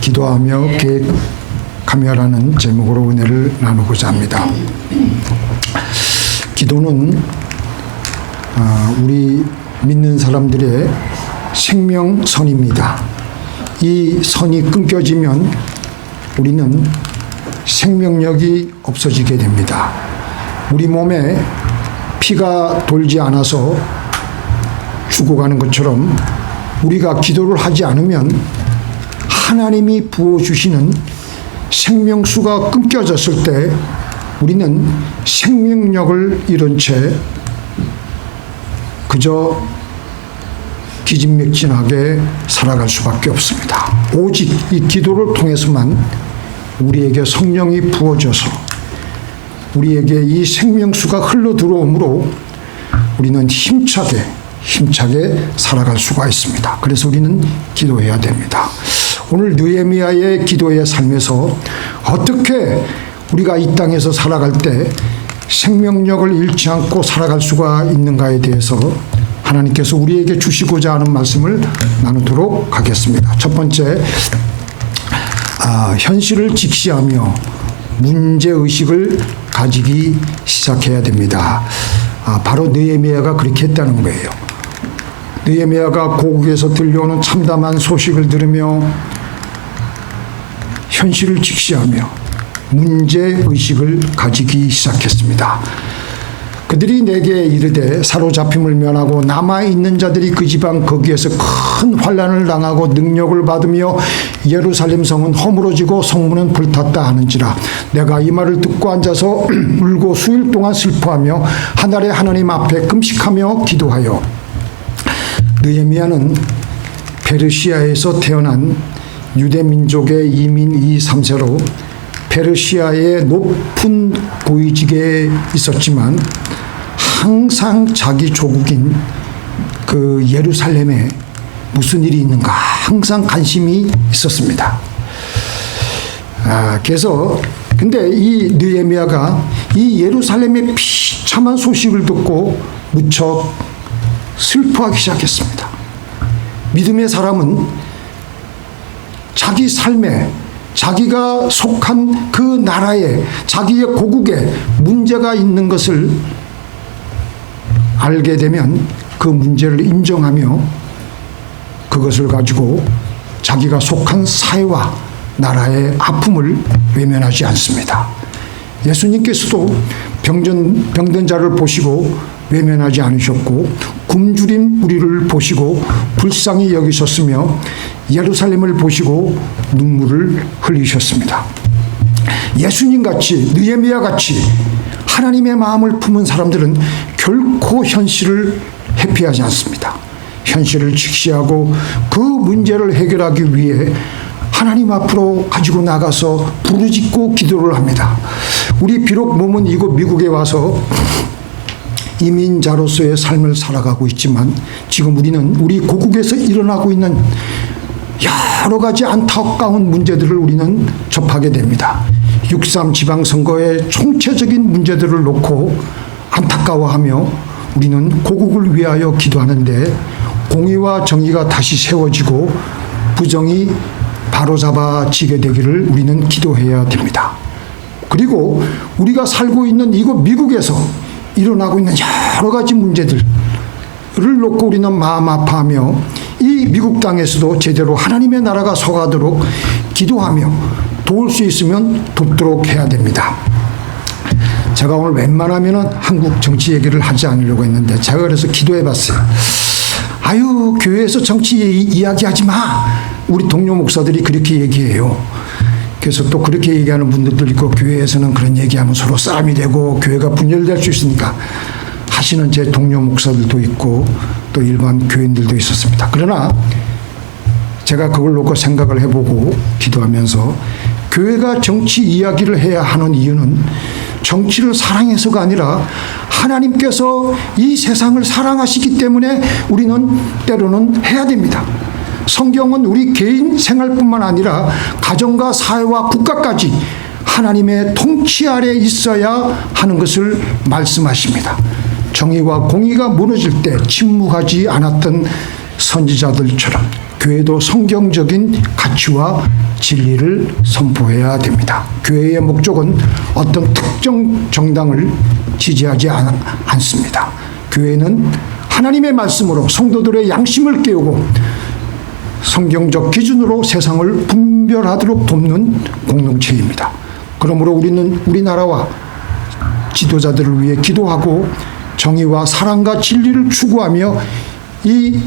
기도하며 계획하며라는 제목으로 은혜를 나누고자 합니다. 기도는 우리 믿는 사람들의 생명선입니다. 이 선이 끊겨지면 우리는 생명력이 없어지게 됩니다. 우리 몸에 피가 돌지 않아서 죽어가는 것처럼 우리가 기도를 하지 않으면 하나님이 부어주시는 생명수가 끊겨졌을 때 우리는 생명력을 잃은 채 그저 기진맥진하게 살아갈 수밖에 없습니다. 오직 이 기도를 통해서만 우리에게 성령이 부어져서 우리에게 이 생명수가 흘러 들어오므로 우리는 힘차게 살아갈 수가 있습니다. 그래서 우리는 기도해야 됩니다. 오늘 느헤미야의 기도의 삶에서 어떻게 우리가 이 땅에서 살아갈 때 생명력을 잃지 않고 살아갈 수가 있는가에 대해서 하나님께서 우리에게 주시고자 하는 말씀을 나누도록 하겠습니다. 첫 번째, 현실을 직시하며 문제의식을 가지기 시작해야 됩니다. 바로 느헤미야가 그렇게 했다는 거예요. 느헤미야가 고국에서 들려오는 참담한 소식을 들으며 현실을 직시하며 문제의식을 가지기 시작했습니다. 그들이 내게 이르되 사로잡힘을 면하고 남아있는 자들이 그 지방 거기에서 큰 환난을 당하고 능력을 받으며 예루살렘 성은 허물어지고 성문은 불탔다 하는지라. 내가 이 말을 듣고 앉아서 울고 수일 동안 슬퍼하며 하늘의 하나님 앞에 금식하며 기도하여. 느헤미야는 페르시아에서 태어난 유대민족의 이민 2, 3세로 페르시아의 높은 고위직에 있었지만 항상 자기 조국인 그 예루살렘에 무슨 일이 있는가 항상 관심이 있었습니다. 그래서 근데 이 느헤미야가 이 예루살렘의 비참한 소식을 듣고 무척 슬퍼하기 시작했습니다. 믿음의 사람은 자기 삶에 자기가 속한 그 나라에 자기의 고국에 문제가 있는 것을 알게 되면 그 문제를 인정하며 그것을 가지고 자기가 속한 사회와 나라의 아픔을 외면하지 않습니다. 예수님께서도 병든 자를 보시고 외면하지 않으셨고 굶주린 우리를 보시고 불쌍히 여기셨으며 예루살렘을 보시고 눈물을 흘리셨습니다. 예수님같이 느헤미야같이 하나님의 마음을 품은 사람들은 결코 현실을 회피하지 않습니다. 현실을 직시하고 그 문제를 해결하기 위해 하나님 앞으로 가지고 나가서 부르짖고 기도를 합니다. 우리 비록 몸은 이곳 미국에 와서 이민자로서의 삶을 살아가고 있지만 지금 우리는 우리 고국에서 일어나고 있는 여러 가지 안타까운 문제들을 우리는 접하게 됩니다. 6.3 지방선거의 총체적인 문제들을 놓고 안타까워하며 우리는 고국을 위하여 기도하는데 공의와 정의가 다시 세워지고 부정이 바로잡아지게 되기를 우리는 기도해야 됩니다. 그리고 우리가 살고 있는 이곳 미국에서 일어나고 있는 여러 가지 문제들을 놓고 우리는 마음 아파하며 이 미국 땅에서도 제대로 하나님의 나라가 서가도록 기도하며 도울 수 있으면 돕도록 해야 됩니다. 제가 오늘 웬만하면 한국 정치 얘기를 하지 않으려고 했는데 제가 그래서 기도해 봤어요. 교회에서 정치 이야기하지 마. 우리 동료 목사들이 그렇게 얘기해요. 그래서 또 그렇게 얘기하는 분들도 있고 교회에서는 그런 얘기하면 서로 싸움이 되고 교회가 분열될 수 있으니까 하시는 제 동료 목사들도 있고 또 일반 교인들도 있었습니다. 그러나 제가 그걸 놓고 생각을 해보고 기도하면서 교회가 정치 이야기를 해야 하는 이유는 정치를 사랑해서가 아니라 하나님께서 이 세상을 사랑하시기 때문에 우리는 때로는 해야 됩니다. 성경은 우리 개인 생활뿐만 아니라 가정과 사회와 국가까지 하나님의 통치 아래 있어야 하는 것을 말씀하십니다. 정의와 공의가 무너질 때 침묵하지 않았던 선지자들처럼 교회도 성경적인 가치와 진리를 선포해야 됩니다. 교회의 목적은 어떤 특정 정당을 지지하지 않습니다. 교회는 하나님의 말씀으로 성도들의 양심을 깨우고 성경적 기준으로 세상을 분별하도록 돕는 공동체입니다. 그러므로 우리는 우리나라와 지도자들을 위해 기도하고 정의와 사랑과 진리를 추구하며 이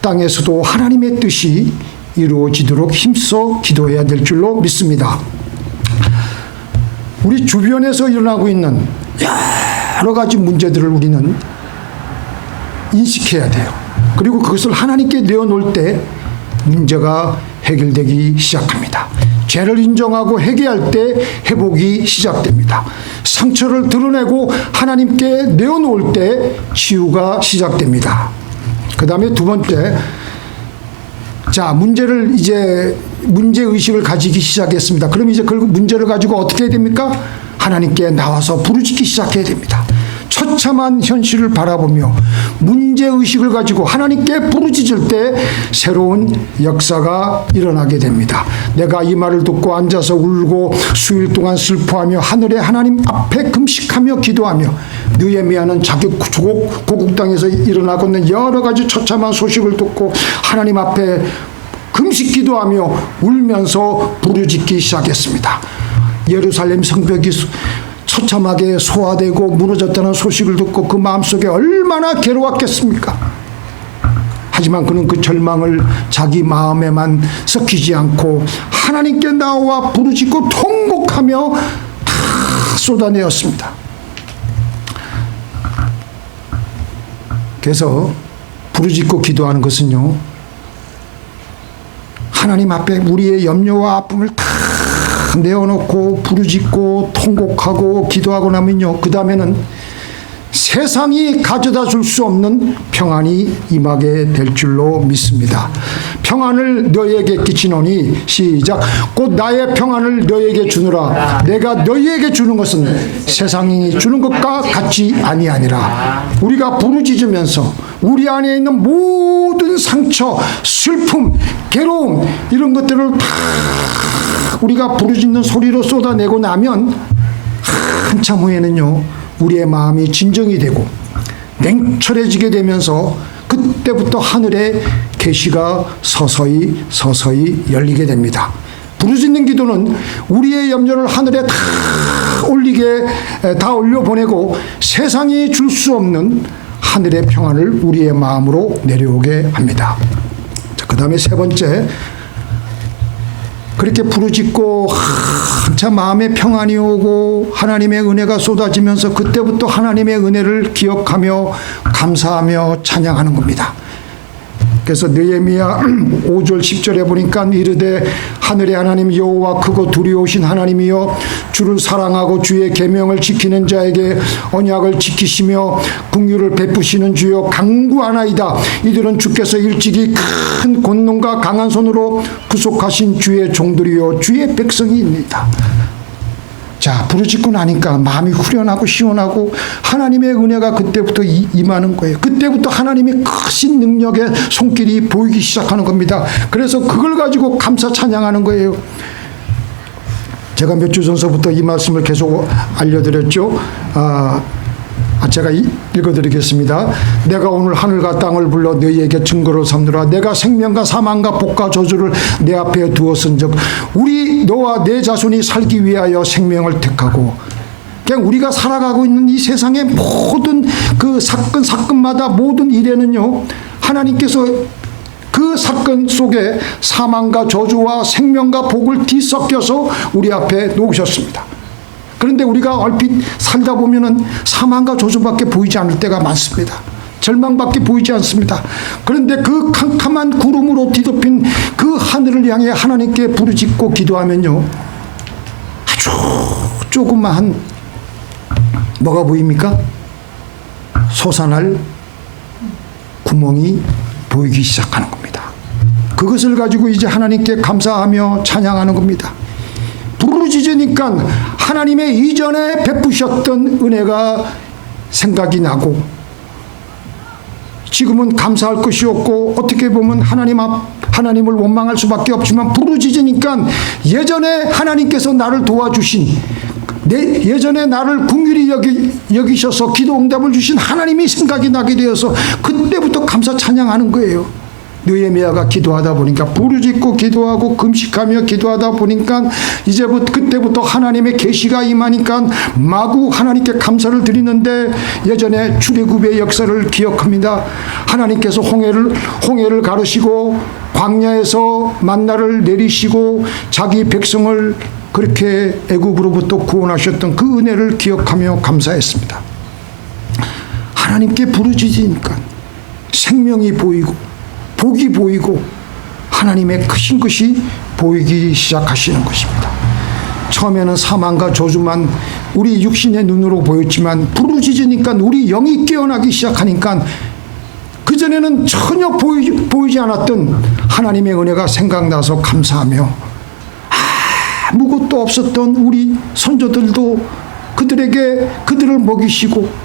땅에서도 하나님의 뜻이 이루어지도록 힘써 기도해야 될 줄로 믿습니다. 우리 주변에서 일어나고 있는 여러 가지 문제들을 우리는 인식해야 돼요. 그리고 그것을 하나님께 내어놓을 때 문제가 해결되기 시작합니다. 죄를 인정하고 회개할 때 회복이 시작됩니다. 상처를 드러내고 하나님께 내어놓을 때 치유가 시작됩니다. 그 다음에 두 번째, 문제의식을 가지기 시작했습니다. 그럼 이제 그 문제를 가지고 어떻게 해야 됩니까? 하나님께 나와서 부르짖기 시작해야 됩니다. 처참한 현실을 바라보며 문제의식을 가지고 하나님께 부르짖을 때 새로운 역사가 일어나게 됩니다. 내가 이 말을 듣고 앉아서 울고 수일 동안 슬퍼하며 하늘의 하나님 앞에 금식하며 기도하며 느헤미야는 자기 고국 땅에서 일어나고 있는 여러 가지 처참한 소식을 듣고 하나님 앞에 금식 기도하며 울면서 부르짖기 시작했습니다. 예루살렘 성벽이 처참하게 소화되고 무너졌다는 소식을 듣고 그 마음속에 얼마나 괴로웠겠습니까? 하지만 그는 그 절망을 자기 마음에만 섞이지 않고 하나님께 나와 부르짖고 통곡하며 다 쏟아내었습니다. 그래서 부르짖고 기도하는 것은요, 하나님 앞에 우리의 염려와 아픔을 다 내어놓고 부르짖고 통곡하고 기도하고 나면요, 그 다음에는 세상이 가져다 줄 수 없는 평안이 임하게 될 줄로 믿습니다. 평안을 너희에게 끼치노니, 시작, 곧 나의 평안을 너희에게 주노라. 내가 너희에게 주는 것은 세상이 주는 것과 같지 아니하니라. 우리가 부르짖으면서 우리 안에 있는 모든 상처, 슬픔, 괴로움, 이런 것들을 다 우리가 부르짖는 소리로 쏟아내고 나면 한참 후에는요, 우리의 마음이 진정이 되고 냉철해지게 되면서 그때부터 하늘의 계시가 서서히 열리게 됩니다. 부르짖는 기도는 우리의 염려를 하늘에 다 올려보내고 세상이 줄 수 없는 하늘의 평안을 우리의 마음으로 내려오게 합니다. 그 다음에 세 번째, 그렇게 부르짖고 한참 마음에 평안이 오고 하나님의 은혜가 쏟아지면서 그때부터 하나님의 은혜를 기억하며 감사하며 찬양하는 겁니다. 그래서 느헤미야 5절 10절에 보니까 이르되 하늘의 하나님 여호와 크고 두려우신 하나님이여, 주를 사랑하고 주의 계명을 지키는 자에게 언약을 지키시며 긍휼을 베푸시는 주여 강구하나이다. 이들은 주께서 일찍이 큰 권능과 강한 손으로 구속하신 주의 종들이요 주의 백성이입니다. 자, 부르짖고 나니까 마음이 후련하고 시원하고 하나님의 은혜가 그때부터 임하는 거예요. 그때부터 하나님의 크신 능력의 손길이 보이기 시작하는 겁니다. 그래서 그걸 가지고 감사 찬양하는 거예요. 제가 몇 주 전서부터 이 말씀을 계속 알려드렸죠. 제가 읽어드리겠습니다. 내가 오늘 하늘과 땅을 불러 너희에게 증거를 삼느라. 내가 생명과 사망과 복과 저주를 내 앞에 두었은즉 우리 너와 내 자손이 살기 위하여 생명을 택하고, 그냥 우리가 살아가고 있는 이 세상의 모든 그 사건마다 모든 일에는요, 하나님께서 그 사건 속에 사망과 저주와 생명과 복을 뒤섞여서 우리 앞에 놓으셨습니다. 그런데 우리가 얼핏 살다 보면은 사망과 저주밖에 보이지 않을 때가 많습니다. 절망밖에 보이지 않습니다. 그런데 그 캄캄한 구름으로 뒤덮인 그 하늘을 향해 하나님께 부르짖고 기도하면요, 아주 조그마한 뭐가 보입니까? 솟아날 구멍이 보이기 시작하는 겁니다. 그것을 가지고 이제 하나님께 감사하며 찬양하는 겁니다. 부르짖으니까 하나님의 이전에 베푸셨던 은혜가 생각이 나고 지금은 감사할 것이 없고 어떻게 보면 하나님을 원망할 수밖에 없지만 부르짖으니까 예전에 하나님께서 나를 도와주신 예전에 나를 긍휼히 여기셔서 기도 응답을 주신 하나님이 생각이 나게 되어서 그때부터 감사 찬양하는 거예요. 느헤미야가 기도하다 보니까 부르짖고 기도하고 금식하며 기도하다 보니까 그때부터 하나님의 계시가 임하니까 마구 하나님께 감사를 드리는데 예전에 출애굽의 역사를 기억합니다. 하나님께서 홍해를 가르시고 광야에서 만나를 내리시고 자기 백성을 그렇게 애굽으로부터 구원하셨던 그 은혜를 기억하며 감사했습니다. 하나님께 부르짖으니까 생명이 보이고 복이 보이고 하나님의 크신 것이 보이기 시작하시는 것입니다. 처음에는 사망과 저주만 우리 육신의 눈으로 보였지만 부르짖으니까 우리 영이 깨어나기 시작하니까 그전에는 전혀 보이지 않았던 하나님의 은혜가 생각나서 감사하며 아무것도 없었던 우리 선조들도 그들을 먹이시고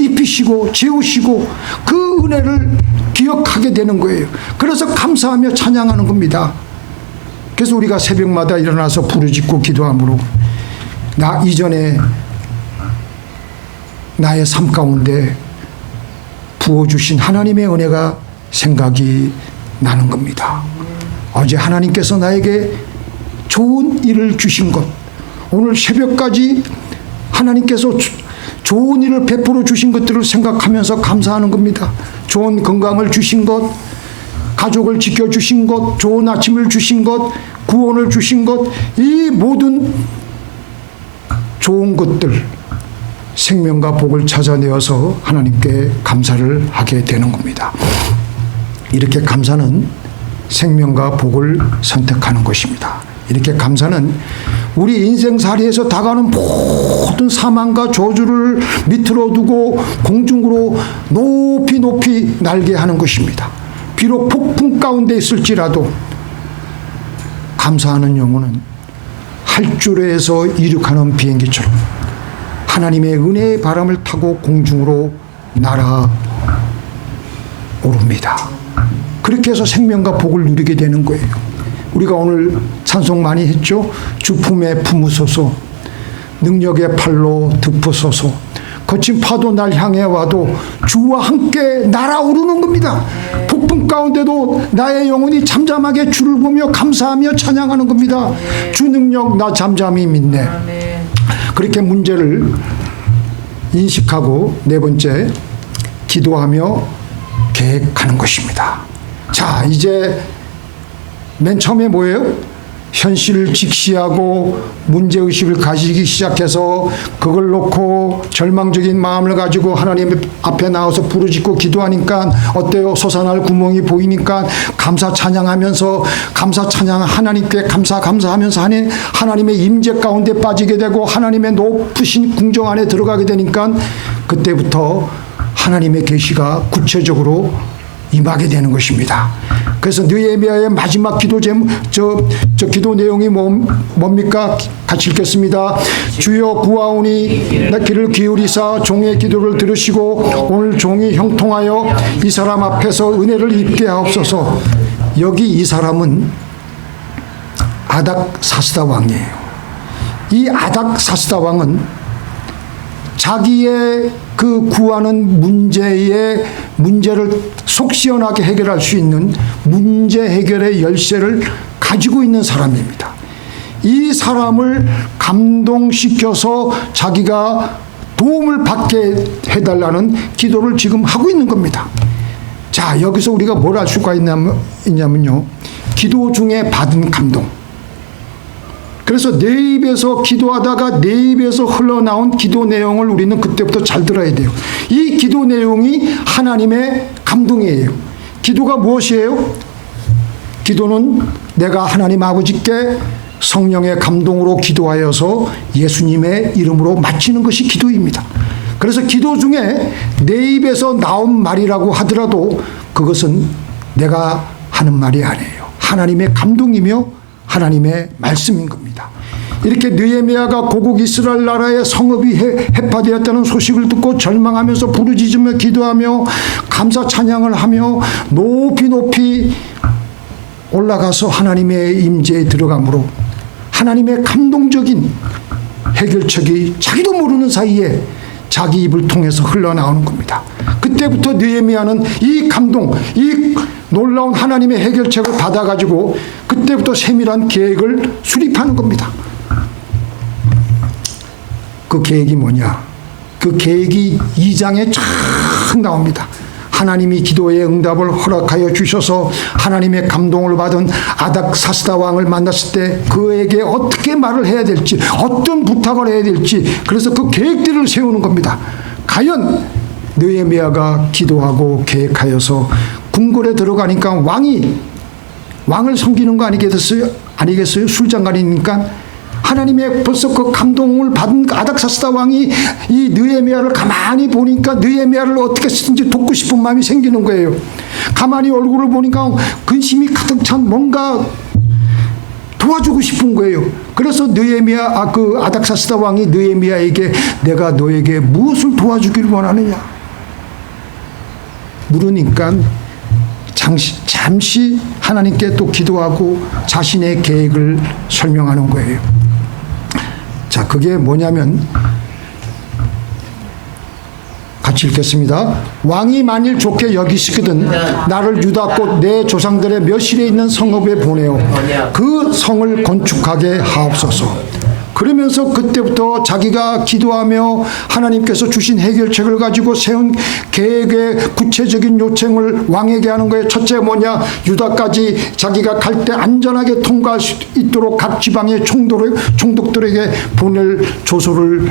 입히시고 재우시고 그 은혜를 기억하게 되는 거예요. 그래서 감사하며 찬양하는 겁니다. 그래서 우리가 새벽마다 일어나서 부르짖고 기도함으로 나 이전에 나의 삶 가운데 부어주신 하나님의 은혜가 생각이 나는 겁니다. 어제 하나님께서 나에게 좋은 일을 주신 것, 오늘 새벽까지 하나님께서 좋은 일을 베풀어 주신 것들을 생각하면서 감사하는 겁니다. 좋은 건강을 주신 것, 가족을 지켜주신 것, 좋은 아침을 주신 것, 구원을 주신 것, 이 모든 좋은 것들, 생명과 복을 찾아내어서 하나님께 감사를 하게 되는 겁니다. 이렇게 감사는 생명과 복을 선택하는 것입니다. 이렇게 감사는 우리 인생살이에서 다가오는 모든 사망과 저주를 밑으로 두고 공중으로 높이 날게 하는 것입니다. 비록 폭풍 가운데 있을지라도 감사하는 영혼은 활주로에서 이륙하는 비행기처럼 하나님의 은혜의 바람을 타고 공중으로 날아오릅니다. 그렇게 해서 생명과 복을 누리게 되는 거예요. 우리가 오늘 찬송 많이 했죠. 주 품에 품으소서, 능력의 팔로 덮으소서, 거친 파도 날 향해 와도 주와 함께 날아오르는 겁니다. 폭풍 가운데도 나의 영혼이 잠잠하게 주를 보며 감사하며 찬양하는 겁니다. 주 능력 나 잠잠히 믿네. 그렇게 문제를 인식하고 네 번째, 기도하며 계획하는 것입니다. 자, 이제 맨 처음에 뭐예요? 현실을 직시하고 문제의식을 가지기 시작해서 그걸 놓고 절망적인 마음을 가지고 하나님 앞에 나와서 부르짖고 기도하니까 어때요? 솟아날 구멍이 보이니까 감사 찬양하면서 하나님께 감사하면서 하나님의 임재 가운데 빠지게 되고 하나님의 높으신 궁정 안에 들어가게 되니까 그때부터 하나님의 계시가 구체적으로 임하게 되는 것입니다. 그래서 느헤미야의 마지막 기도 기도 내용이 뭡니까? 같이 읽겠습니다. 주여 구하오니 내 귀를 기울이사 종의 기도를 들으시고 오늘 종이 형통하여 이 사람 앞에서 은혜를 입게 하옵소서. 여기 이 사람은 아닥사스다 왕이에요. 이 아닥사스다 왕은 자기의 그 구하는 문제를 속 시원하게 해결할 수 있는 문제 해결의 열쇠를 가지고 있는 사람입니다. 이 사람을 감동시켜서 자기가 도움을 받게 해달라는 기도를 지금 하고 있는 겁니다. 자, 여기서 우리가 뭘 알 수가 있냐면요. 기도 중에 받은 감동. 그래서 내 입에서 기도하다가 내 입에서 흘러나온 기도 내용을 우리는 그때부터 잘 들어야 돼요. 이 기도 내용이 하나님의 감동이에요. 기도가 무엇이에요? 기도는 내가 하나님 아버지께 성령의 감동으로 기도하여서 예수님의 이름으로 마치는 것이 기도입니다. 그래서 기도 중에 내 입에서 나온 말이라고 하더라도 그것은 내가 하는 말이 아니에요. 하나님의 감동이며 하나님의 말씀인 겁니다. 이렇게 느헤미야가 고국 이스라엘 나라의 성읍이 해파되었다는 소식을 듣고 절망하면서 부르짖으며 기도하며 감사 찬양을 하며 높이 높이 올라가서 하나님의 임재에 들어가므로 하나님의 감동적인 해결책이 자기도 모르는 사이에 자기 입을 통해서 흘러나오는 겁니다. 그때부터 느헤미야는 이 감동, 이 놀라운 하나님의 해결책을 받아가지고 그때부터 세밀한 계획을 수립하는 겁니다. 그 계획이 뭐냐? 그 계획이 2장에 쫙 나옵니다. 하나님이 기도의 응답을 허락하여 주셔서 하나님의 감동을 받은 아닥사스다 왕을 만났을 때 그에게 어떻게 말을 해야 될지, 어떤 부탁을 해야 될지, 그래서 그 계획들을 세우는 겁니다. 과연 느헤미야가 기도하고 계획하여서 궁궐에 들어가니까 왕을 섬기는 거 아니겠어요? 술장관이니까. 하나님의 벌써 그 감동을 받은 아닥사스다 왕이 이 느헤미야를 가만히 보니까 느헤미야를 어떻게 쓰든지 돕고 싶은 마음이 생기는 거예요. 가만히 얼굴을 보니까 근심이 가득 찬 뭔가 도와주고 싶은 거예요. 그래서 그 아닥사스다 왕이 느헤미야에게 내가 너에게 무엇을 도와주기를 원하느냐 물으니까 잠시 하나님께 또 기도하고 자신의 계획을 설명하는 거예요. 자, 그게 뭐냐면 같이 읽겠습니다. 왕이 만일 좋게 여기시거든 나를 유다 곧 내 조상들의 묘실에 있는 성읍에 보내어 그 성을 건축하게 하옵소서. 그러면서 그때부터 자기가 기도하며 하나님께서 주신 해결책을 가지고 세운 계획의 구체적인 요청을 왕에게 하는 거예요. 첫째 뭐냐? 유다까지 자기가 갈 때 안전하게 통과할 수 있도록 각 지방의 총독들에게 보낼 조서를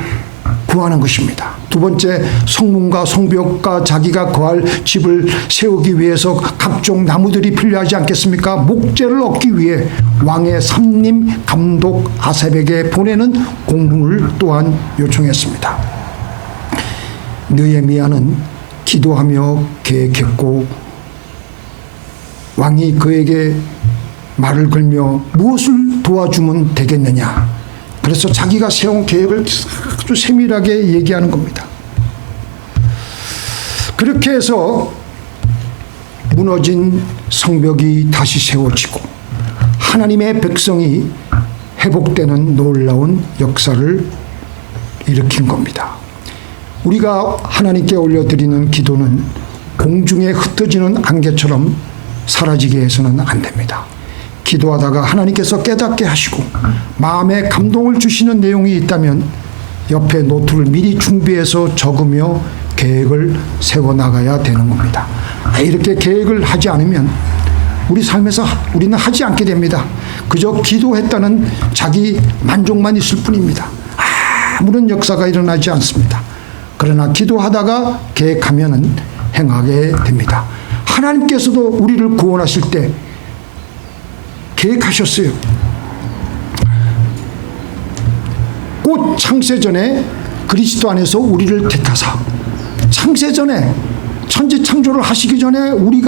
구하는 것입니다. 두 번째, 성문과 성벽과 자기가 거할 집을 세우기 위해서 각종 나무들이 필요하지 않겠습니까? 목재를 얻기 위해 왕의 삼림 감독 아삽에게 보내는 공문을 또한 요청했습니다. 느헤미야는 기도하며 계획했고 왕이 그에게 말을 걸며 무엇을 도와주면 되겠느냐. 그래서 자기가 세운 계획을 아주 세밀하게 얘기하는 겁니다. 그렇게 해서 무너진 성벽이 다시 세워지고 하나님의 백성이 회복되는 놀라운 역사를 일으킨 겁니다. 우리가 하나님께 올려드리는 기도는 공중에 흩어지는 안개처럼 사라지게 해서는 안 됩니다. 기도하다가 하나님께서 깨닫게 하시고 마음에 감동을 주시는 내용이 있다면 옆에 노트를 미리 준비해서 적으며 계획을 세워나가야 되는 겁니다. 이렇게 계획을 하지 않으면 우리 삶에서 우리는 하지 않게 됩니다. 그저 기도했다는 자기 만족만 있을 뿐입니다. 아무런 역사가 일어나지 않습니다. 그러나 기도하다가 계획하면 행하게 됩니다. 하나님께서도 우리를 구원하실 때 계획하셨어요. 곧 창세전에 그리스도 안에서 우리를 택하사 창세전에 천지창조를 하시기 전에 우리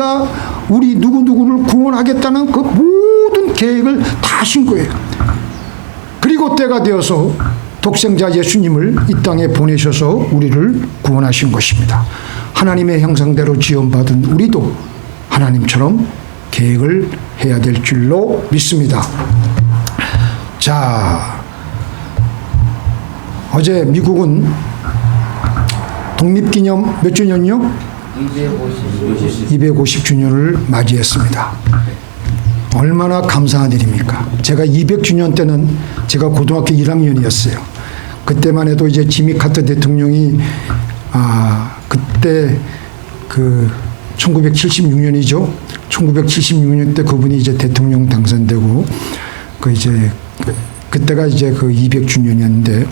누구누구를 구원하겠다는 그 모든 계획을 다 하신 거예요. 그리고 때가 되어서 독생자 예수님을 이 땅에 보내셔서 우리를 구원하신 것입니다. 하나님의 형상대로 지원받은 우리도 하나님처럼 계획을 해야 될 줄로 믿습니다. 자, 어제 미국은 독립기념 몇 주년이요? 250주년을 맞이했습니다. 얼마나 감사한 일입니까? 제가 200주년 때는 제가 고등학교 1학년이었어요. 그때만 해도 이제 지미 카터 대통령이 그때 그 1976년이죠. 1976년 때 그분이 이제 대통령 당선되고 그때가 이제 그 200주년이었는데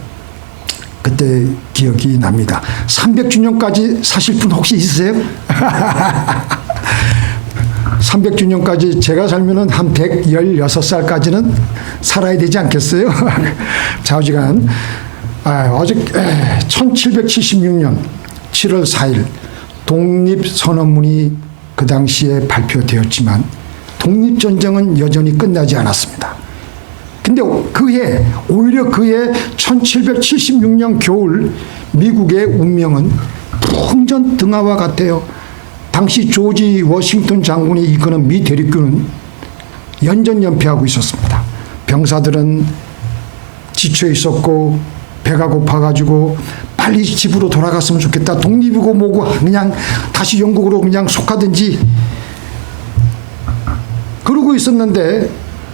그때 기억이 납니다. 300주년까지 사실 분 혹시 있으세요? 300주년까지 제가 살면은 한 116살까지는 살아야 되지 않겠어요? 좌우지간 어제 1776년 7월 4일 독립선언문이 그 당시에 발표되었지만 독립전쟁은 여전히 끝나지 않았습니다. 근데 오히려 그해 1776년 겨울 미국의 운명은 풍전 등화와 같아요. 당시 조지 워싱턴 장군이 이끄는 미 대륙군은 연전연패하고 있었습니다. 병사들은 지쳐 있었고 배가 고파가지고 빨리 집으로 돌아갔으면 좋겠다. 독립이고 뭐고 그냥 다시 영국으로 그냥 속하든지 그러고 있었는데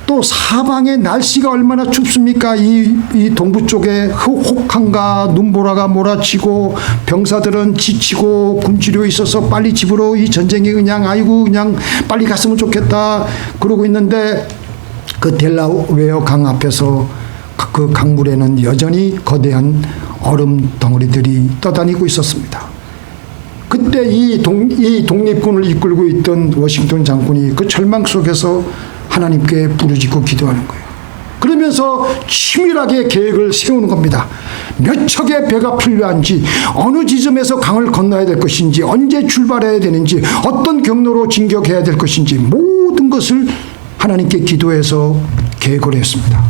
또 사방에 날씨가 얼마나 춥습니까? 이 동부 쪽에 혹한과 눈보라가 몰아치고 병사들은 지치고 굶주려 있어서 빨리 집으로 이 전쟁이 그냥 아이고 그냥 빨리 갔으면 좋겠다 그러고 있는데 그 델라웨어 강 앞에서 그 강물에는 여전히 거대한 얼음 덩어리들이 떠다니고 있었습니다. 그때 이 독립군을 이끌고 있던 워싱턴 장군이 그 절망 속에서 하나님께 부르짖고 기도하는 거예요. 그러면서 치밀하게 계획을 세우는 겁니다. 몇 척의 배가 필요한지, 어느 지점에서 강을 건너야 될 것인지, 언제 출발해야 되는지, 어떤 경로로 진격해야 될 것인지 모든 것을 하나님께 기도해서 계획을 했습니다.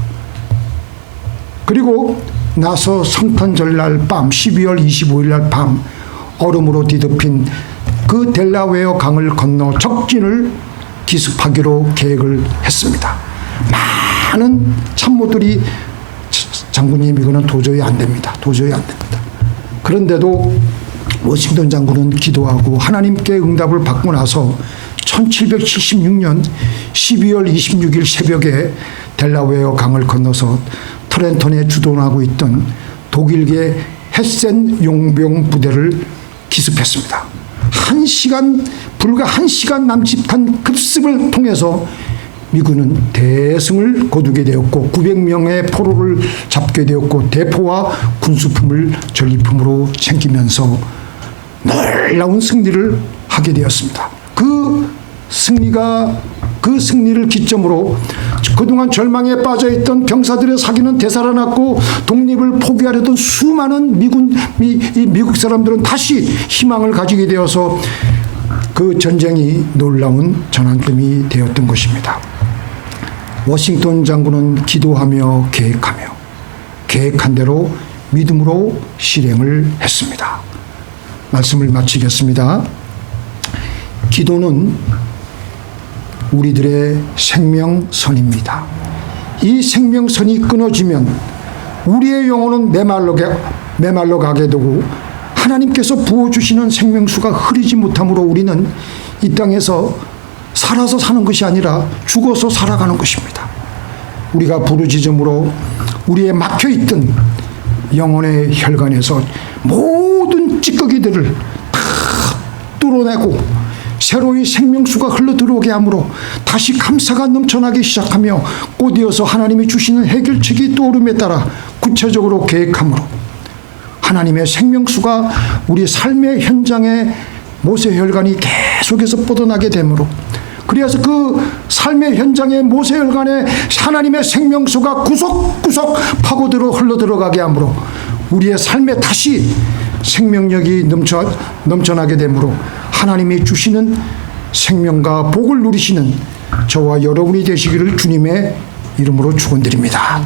그리고 나서 성탄절날 밤 12월 25일 날 밤 얼음으로 뒤덮인 그 델라웨어 강을 건너 적진을 기습하기로 계획을 했습니다. 많은 참모들이 장군님 이거는 도저히 안 됩니다. 도저히 안 됩니다. 그런데도 워싱턴 장군은 기도하고 하나님께 응답을 받고 나서 1776년 12월 26일 새벽에 델라웨어 강을 건너서 트렌턴에 주둔하고 있던 독일계 헤센 용병 부대를 기습했습니다. 불과 1시간 남짓한 급습을 통해서 미군은 대승을 거두게 되었고 900명의 포로를 잡게 되었고 대포와 군수품을 전리품으로 챙기면서 놀라운 승리를 하게 되었습니다. 그 승리를 기점으로 그동안 절망에 빠져있던 병사들의 사기는 되살아났고 독립을 포기하려던 수많은 미국 사람들은 다시 희망을 가지게 되어서 그 전쟁이 놀라운 전환점이 되었던 것입니다. 워싱턴 장군은 기도하며 계획한 대로 믿음으로 실행을 했습니다. 말씀을 마치겠습니다. 기도는 우리들의 생명선입니다. 이 생명선이 끊어지면 우리의 영혼은 메말라 가게 되고 하나님께서 부어주시는 생명수가 흐르지 못하므로 우리는 이 땅에서 살아서 사는 것이 아니라 죽어서 살아가는 것입니다. 우리가 부르짖음으로 우리의 막혀있던 영혼의 혈관에서 모든 찌꺼기들을 다 뚫어내고 새로이 생명수가 흘러들어오게 하므로 다시 감사가 넘쳐나기 시작하며 곧이어서 하나님이 주시는 해결책이 떠오름에 따라 구체적으로 계획함으로 하나님의 생명수가 우리 삶의 현장에 모세혈관이 계속해서 뻗어나게 되므로 그래서 그 삶의 현장에 모세혈관에 하나님의 생명수가 구석구석 파고들어 흘러들어가게 하므로 우리의 삶에 다시 생명력이 넘쳐나게 되므로 하나님이 주시는 생명과 복을 누리시는 저와 여러분이 되시기를 주님의 이름으로 축원드립니다.